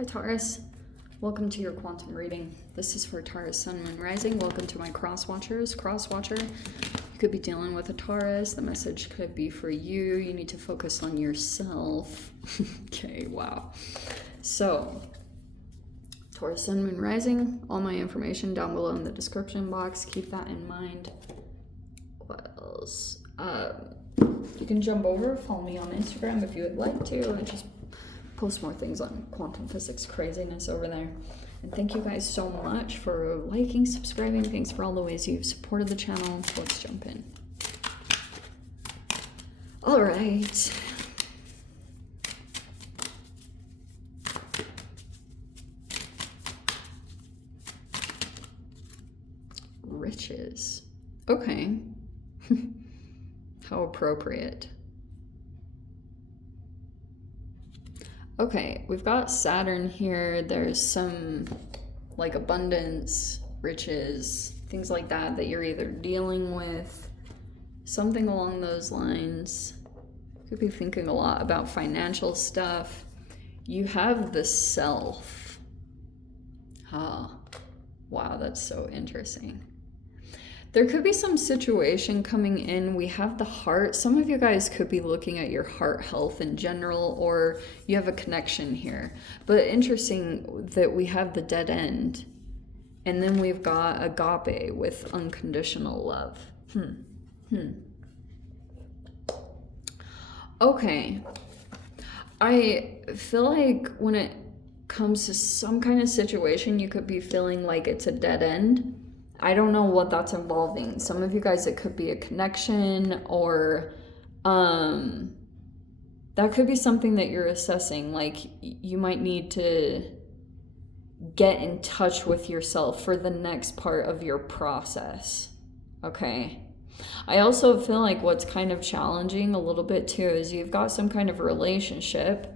Hi Taurus, welcome to your quantum reading. This is for Taurus, Sun, Moon, Rising. Welcome to my cross watchers. Cross watcher, you could be dealing with a Taurus. The message could be for you. You need to focus on yourself. Okay, wow. So, Taurus, Sun, Moon, Rising. All my information down below in the description box. Keep that in mind. What else? You can jump over, follow me on Instagram if you would like to, and just post more things on quantum physics craziness over there. And thank you guys so much for liking, subscribing. Thanks for all the ways you've supported the channel. Let's jump in. All right. Riches. Okay. How appropriate. Okay, we've got Saturn here. There's some like abundance, riches, things like that that you're either dealing with, something along those lines. Could be thinking a lot about financial stuff. You have the self. Ah, wow, that's so interesting. There could be some situation coming in. We have the heart. Some of you guys could be looking at your heart health in general, or you have a connection here. But interesting that we have the dead end. And then we've got agape with unconditional love. Okay. I feel like when it comes to some kind of situation, you could be feeling like it's a dead end. I don't know what that's involving. Some of you guys, it could be a connection, or that could be something that you're assessing. Like you might need to get in touch with yourself for the next part of your process. Okay. I also feel like what's kind of challenging a little bit too is you've got some kind of relationship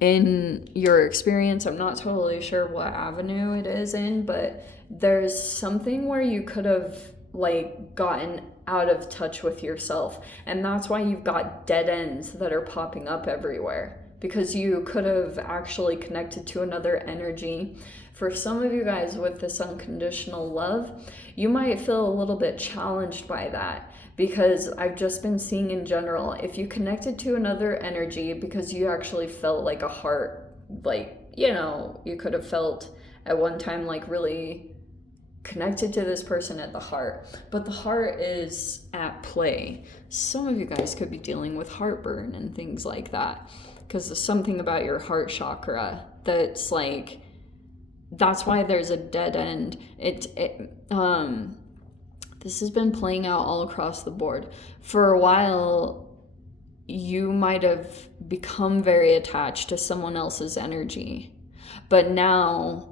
in your experience. I'm not totally sure what avenue it is in, but there's something where you could have like gotten out of touch with yourself, and that's why you've got dead ends that are popping up everywhere, because you could have actually connected to another energy. For some of you guys with this unconditional love, you might feel a little bit challenged by that, because I've just been seeing in general, if you connected to another energy because you actually felt like a heart, like, you know, you could have felt at one time like really connected to this person at the heart, but the heart is at play. Some of you guys could be dealing with heartburn and things like that, because there's something about your heart chakra that's like, that's why there's a dead end. This has been playing out all across the board. For a while, you might have become very attached to someone else's energy, but now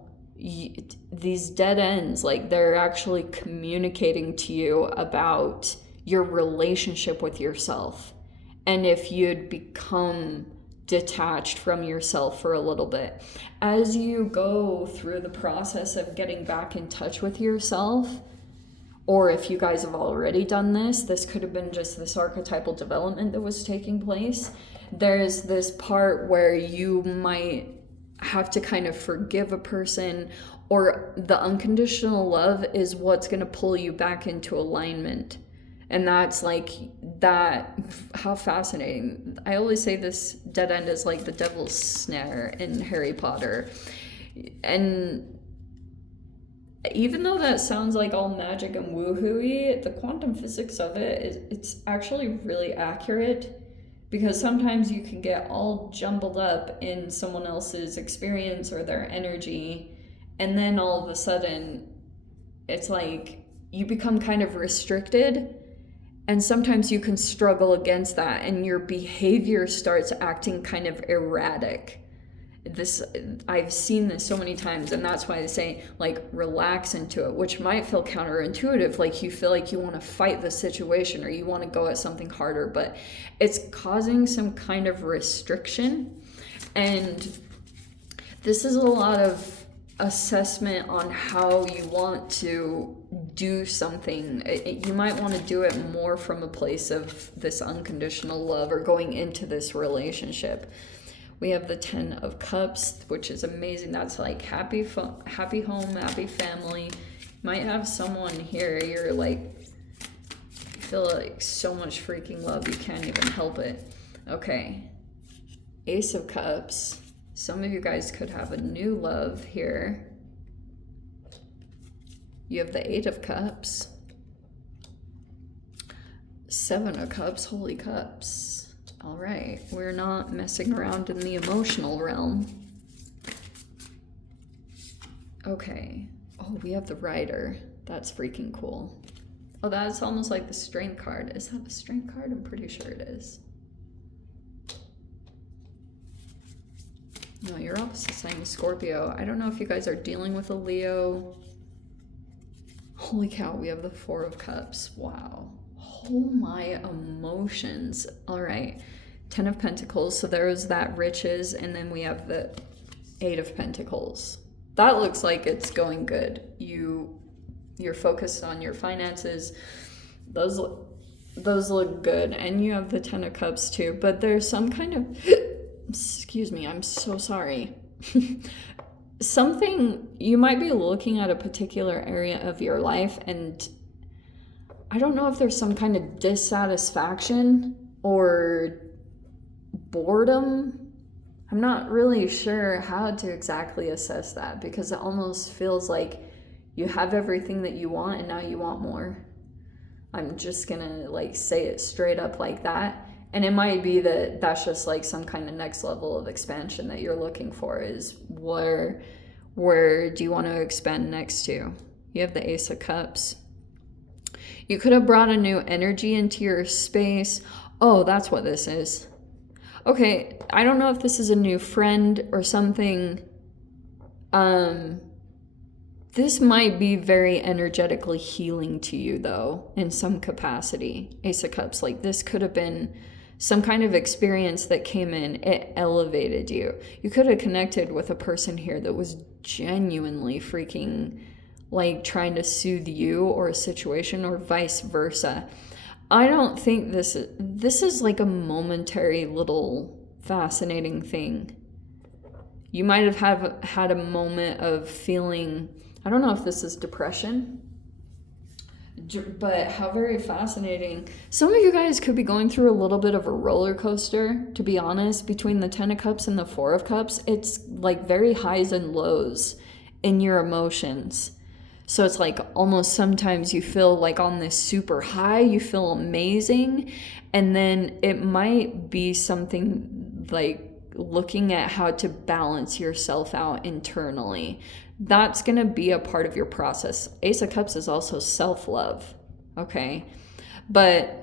these dead ends, like they're actually communicating to you about your relationship with yourself. And if you'd become detached from yourself for a little bit, as you go through the process of getting back in touch with yourself, or if you guys have already done this, this could have been just this archetypal development that was taking place. There's this part where you might have to kind of forgive a person, or the unconditional love is what's going to pull you back into alignment. And that's like that. How fascinating. I always say this dead end is like the devil's snare in Harry Potter. And even though that sounds like all magic and woohooey, the quantum physics of it's actually really accurate. Because sometimes you can get all jumbled up in someone else's experience or their energy, and then all of a sudden, it's like you become kind of restricted, and sometimes you can struggle against that, and your behavior starts acting kind of erratic. I've seen this so many times, and that's why they say like relax into it, which might feel counterintuitive, like you feel like you want to fight the situation or you want to go at something harder, but it's causing some kind of restriction. And this is a lot of assessment on how you want to do something. You might want to do it more from a place of this unconditional love or going into this relationship. We have the 10 of Cups, which is amazing. That's like happy home, happy family. You might have someone here, you're like, you feel like so much freaking love, you can't even help it. Okay. Ace of Cups. Some of you guys could have a new love here. You have the 8 of Cups. 7 of Cups, Holy Cups. All right, we're not messing around in the emotional realm. Okay. Oh, we have the Rider. That's freaking cool. Oh, that's almost like the Strength card. Is that the Strength card? I'm pretty sure it is. No, you're opposite sign, Scorpio. I don't know if you guys are dealing with a Leo. Holy cow, we have the 4 of Cups. Wow. Oh my emotions. All right. 10 of Pentacles. So there's that riches. And then we have the 8 of Pentacles. That looks like it's going good. You're focused on your finances. Those look good. And you have the 10 of Cups too. But there's some kind of... Excuse me, I'm so sorry. Something, you might be looking at a particular area of your life, and I don't know if there's some kind of dissatisfaction or boredom. I'm not really sure how to exactly assess that, because it almost feels like you have everything that you want and now you want more. I'm just gonna like say it straight up like that. And it might be that that's just like some kind of next level of expansion that you're looking for, is where do you want to expand next to? You have the Ace of Cups. You could have brought a new energy into your space. Oh, that's what this is. Okay, I don't know if this is a new friend or something. This might be very energetically healing to you though, in some capacity. Ace of Cups, like this could have been some kind of experience that came in, it elevated you. You could have connected with a person here that was genuinely freaking like trying to soothe you or a situation, or vice versa. I don't think this is like a momentary little fascinating thing. You might have had a moment of feeling, I don't know if this is depression, but how very fascinating. Some of you guys could be going through a little bit of a roller coaster, to be honest, between the 10 of Cups and the 4 of Cups. It's like very highs and lows in your emotions. So it's like almost sometimes you feel like on this super high, you feel amazing. And then it might be something like looking at how to balance yourself out internally. That's going to be a part of your process. Ace of Cups is also self-love, okay? But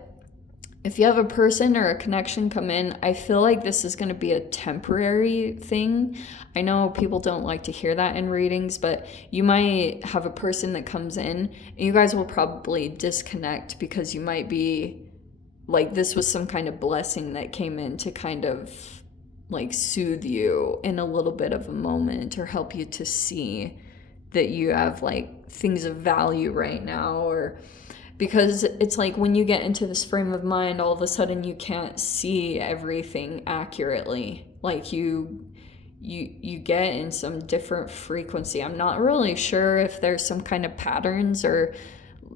if you have a person or a connection come in, I feel like this is going to be a temporary thing. I know people don't like to hear that in readings, but you might have a person that comes in and you guys will probably disconnect, because you might be like, this was some kind of blessing that came in to kind of like soothe you in a little bit of a moment, or help you to see that you have like things of value right now. Or because it's like when you get into this frame of mind, all of a sudden you can't see everything accurately. Like you get in some different frequency. I'm not really sure if there's some kind of patterns, or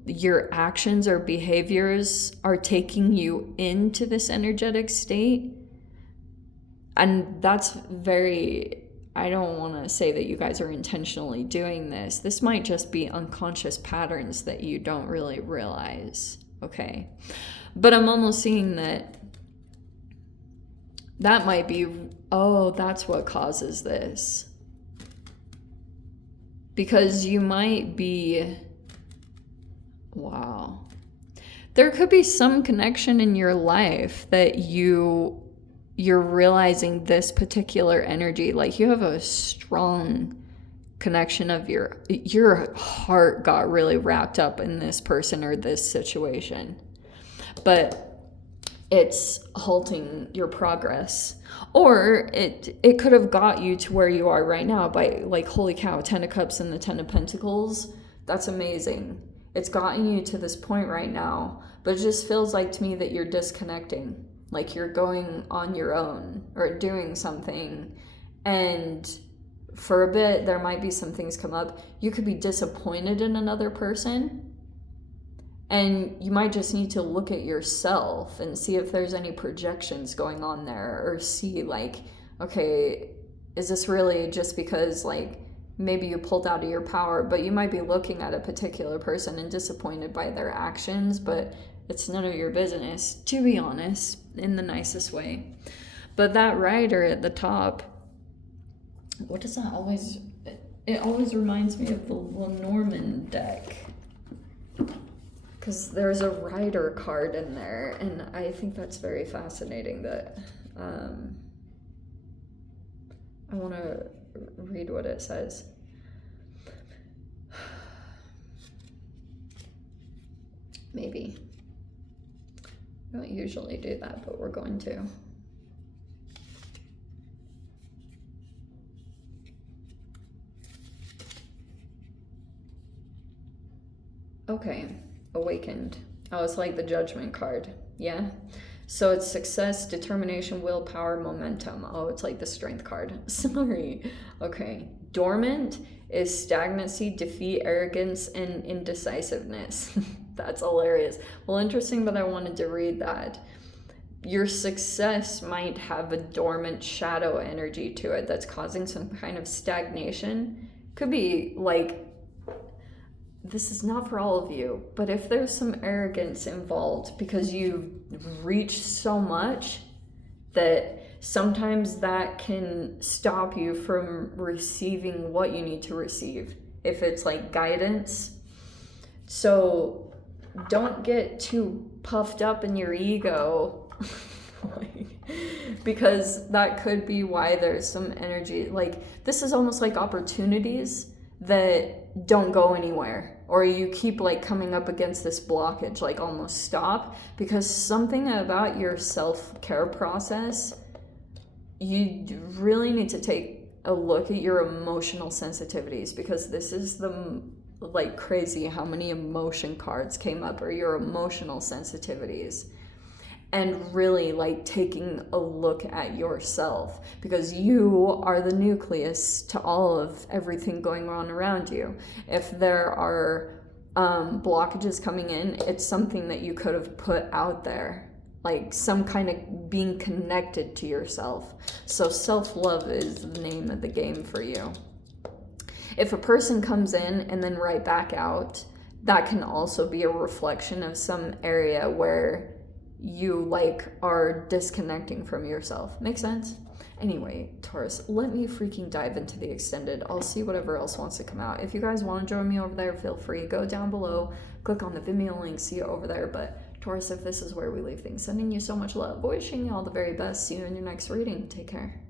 your actions or behaviors are taking you into this energetic state. And that's very, I don't want to say that you guys are intentionally doing this. This might just be unconscious patterns that you don't really realize, okay? But I'm almost seeing that might be, oh, that's what causes this. Because you might be, wow. There could be some connection in your life that you're realizing this particular energy, like you have a strong connection of your heart got really wrapped up in this person or this situation, but it's halting your progress. Or it could have got you to where you are right now by like, holy cow, 10 of Cups and the 10 of Pentacles. That's amazing. It's gotten you to this point right now, but it just feels like to me that you're disconnecting. like you're going on your own or doing something, and for a bit there might be some things come up. You could be disappointed in another person, and you might just need to look at yourself and see if there's any projections going on there, or see like, okay, is this really just because like maybe you pulled out of your power, but you might be looking at a particular person and disappointed by their actions, but it's none of your business, to be honest, in the nicest way. But that rider at the top, what does that always, it always reminds me of the Lenormand deck, because there's a rider card in there, and I think that's very fascinating. That I want to read what it says. Maybe. I don't usually do that, but we're going to. Okay, awakened. Oh, it's like the judgment card. Yeah. So it's success, determination, willpower, momentum. Oh, it's like the strength card. Sorry. Okay. Dormant is stagnancy, defeat, arrogance, and indecisiveness. That's hilarious. Well, interesting that I wanted to read that. Your success might have a dormant shadow energy to it that's causing some kind of stagnation. Could be like, this is not for all of you, but if there's some arrogance involved because you've reached so much, that sometimes that can stop you from receiving what you need to receive, if it's like guidance. So don't get too puffed up in your ego because that could be why there's some energy. Like, this is almost like opportunities that don't go anywhere, or you keep like coming up against this blockage, like almost stop, because something about your self-care process, you really need to take a look at your emotional sensitivities, because this is the like crazy how many emotion cards came up, or your emotional sensitivities, and really like taking a look at yourself, because you are the nucleus to all of everything going on around you. If there are blockages coming in, it's something that you could have put out there, like some kind of being connected to yourself. So self-love is the name of the game for you. If a person comes in and then right back out, that can also be a reflection of some area where you like are disconnecting from yourself. Make sense? Anyway, Taurus, let me freaking dive into the extended. I'll see whatever else wants to come out. If you guys want to join me over there, feel free. Go down below, click on the Vimeo link, see you over there. But Taurus, if this is where we leave things, sending you so much love, wishing you all the very best. See you in your next reading. Take care.